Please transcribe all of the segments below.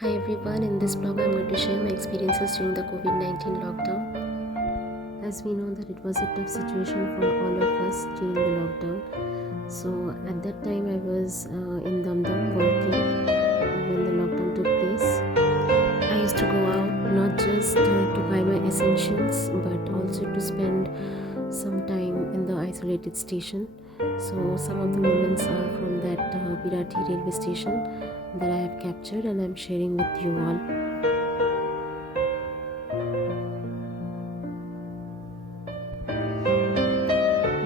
Hi everyone, in this blog I'm going to share my experiences during the Covid-19 lockdown. As we know that it was a tough situation for all of us during the lockdown. So at that time I was in Dum working when the lockdown took place. I used to go out not just to buy my essentials but also to spend some time in the isolated station. So some of the moments are from that Birati railway station that I have captured and I'm sharing with you all.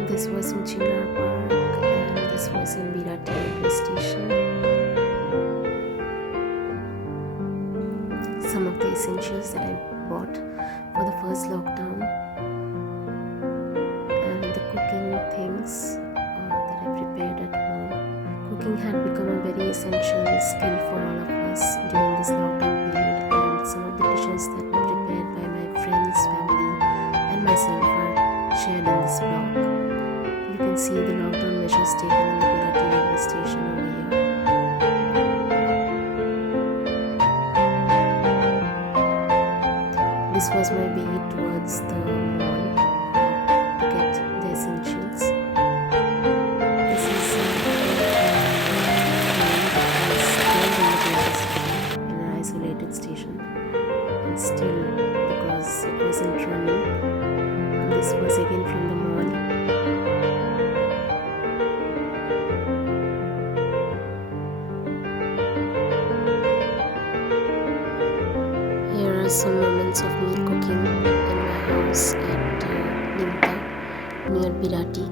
This was in Chinar Park and this was in Birati railway station. Some of the essentials that I bought for the first lockdown and the cooking things that I prepared at home. Cooking had become a very essential skill for all of us during this lockdown period, and some of the dishes that were prepared by my friends, family and myself are shared in this blog. You can see the lockdown measures taken in the Birati railway station over here. This was my way towards the mall to get the essentials. This is in an isolated station, and still because it wasn't running. And this was again from the mall. Here are some moments of me cooking in my house at Nimta near Birati.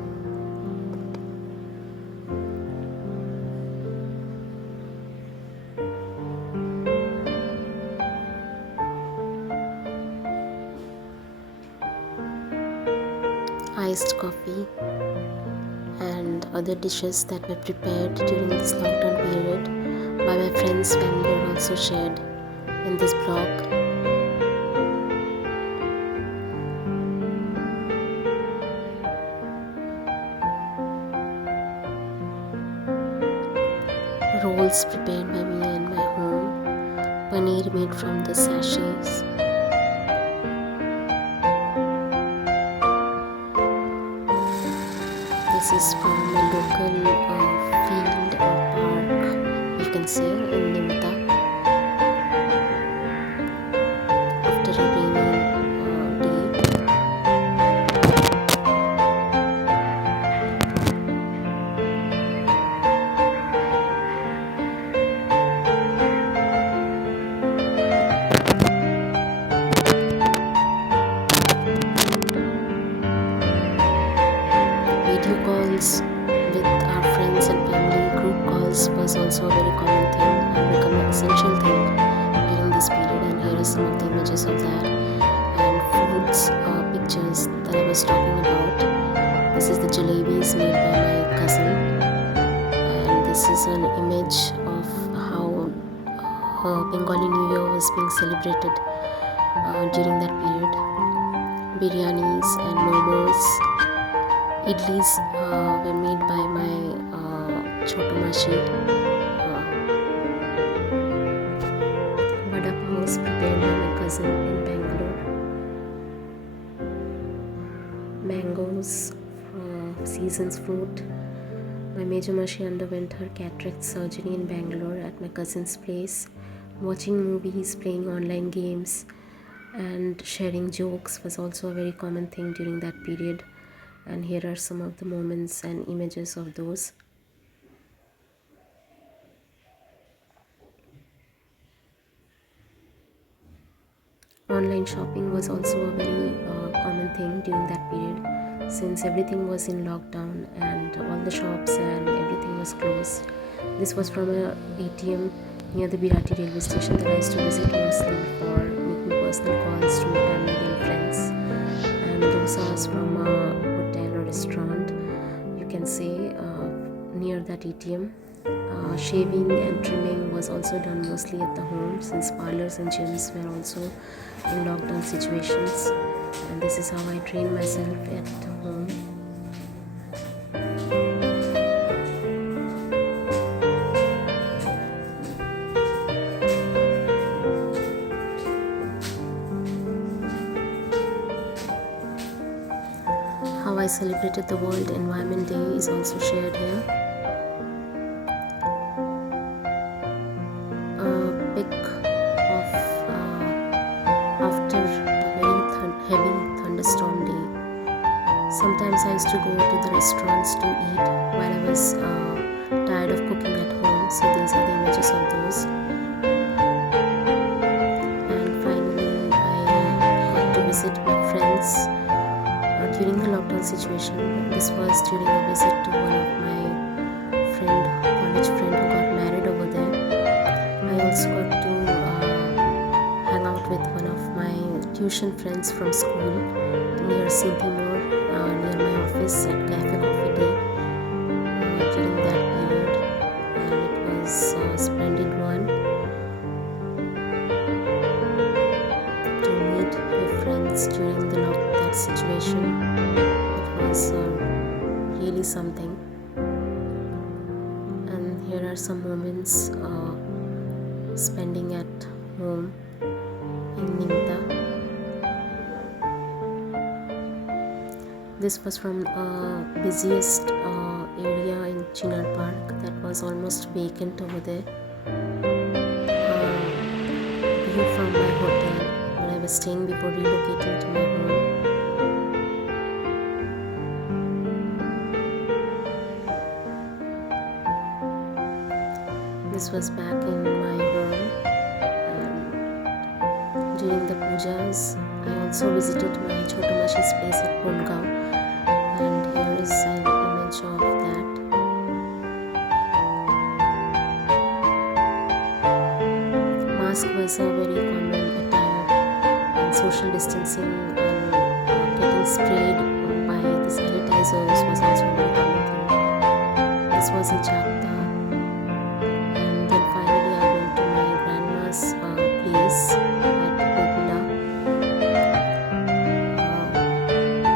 Iced coffee and other dishes that were prepared during this lockdown period by my friends, family are also shared in this blog. Rolls prepared by me in my home, paneer made from the sachets. This is from a local field or park, you can say, in Nimta. After a rainy day. Video calls with our friends and family, group calls was also a very common thing and become an essential thing during this period, and here are some of the images of that and foods pictures that I was talking about. This is the jalebis made by my cousin, and this is an image of how Bengali New Year was being celebrated during that period. Biryanis and momos. Idlis were made by my Chotu Mashi. Vada pav was prepared by my cousin in Bangalore. Mangoes, season's fruit. My Major Mashi underwent her cataract surgery in Bangalore at my cousin's place. Watching movies, playing online games, and sharing jokes was also a very common thing during that period. And here are some of the moments and images of those. Online shopping was also a very common thing during that period, since everything was in lockdown and all the shops and everything was closed. This was from a ATM near the Birati railway station that I used to visit mostly for making personal calls to family and friends. And those are from a hotel or restaurant, you can say, near that ATM. Shaving and trimming was also done mostly at the home, since parlors and gyms were also in lockdown situations, and this is how I trained myself at home. I celebrated the World Environment Day is also shared here. A pic of after a very heavy thunderstorm day. Sometimes I used to go to the restaurants to eat while I was tired of cooking at home. So these are the images of those. And finally, I got to visit my friends during the lockdown situation. This was during a visit to one of my college friend who got married over there. I also got to hang out with one of my tuition friends from school near St. Timur, near my office at Cafe Coffee Day during that period, and it was a splendid one to meet with friends during that situation. It was really something. And here are some moments spending at home in Nimta. This was from busiest area in Chinar Park that was almost vacant over there. View from my hotel where I was staying before relocating to my home. This was back in my home, and during the pujas I also visited my Chotamashi's place at Pungaon, and here is an image of that. Mask was a very common attire, and social distancing and getting sprayed by the sanitizers was also a very common thing. This was in Jagta. And then finally I went to my grandma's place at Kopila.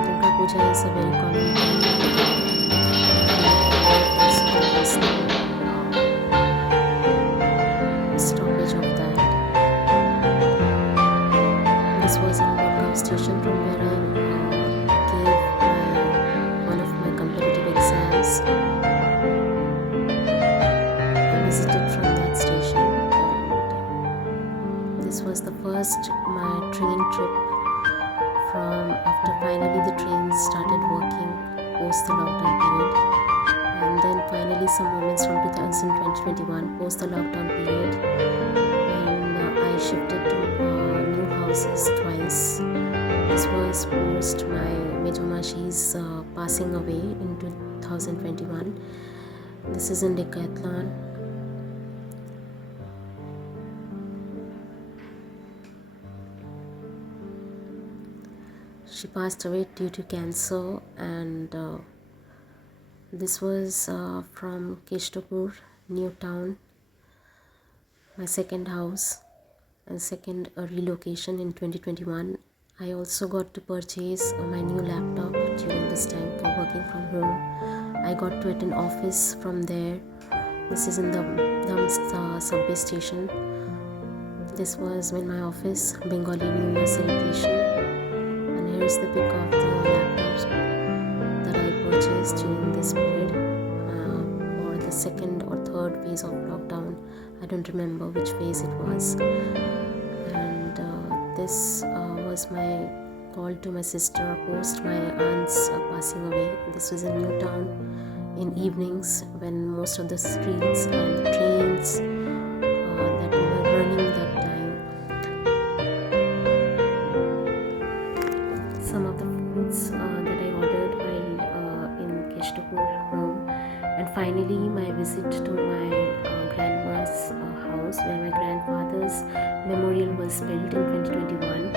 Durga Puja is a very common thing. So there was no stoppage of that. This was in Gurgaon station from where I gave one of my competitive exams. Visited from that station, and this was the first my train trip from after finally the trains started working post the lockdown period, and then finally some moments from 2021 post the lockdown period when I shifted to new houses twice. This was post my Mejomashi's passing away in 2021. This is in Decathlon. She passed away due to cancer, and this was from Keshtapur, New Town, my second house and second relocation in 2021. I also got to purchase my new laptop during this time for working from home. I got to attend office from there. This is in the subway station. This was in my office, Bengali New Year celebration. Here's the pic of the laptops that I purchased during this period or the second or third phase of lockdown. I don't remember which phase it was. And this was my call to my sister post my aunt's passing away. This was in New Town in evenings when most of the streets and the trains that we were running that time. Some of the foods that I ordered while in Keshtapur home, and finally my visit to my grandma's house where my grandfather's memorial was built in 2021.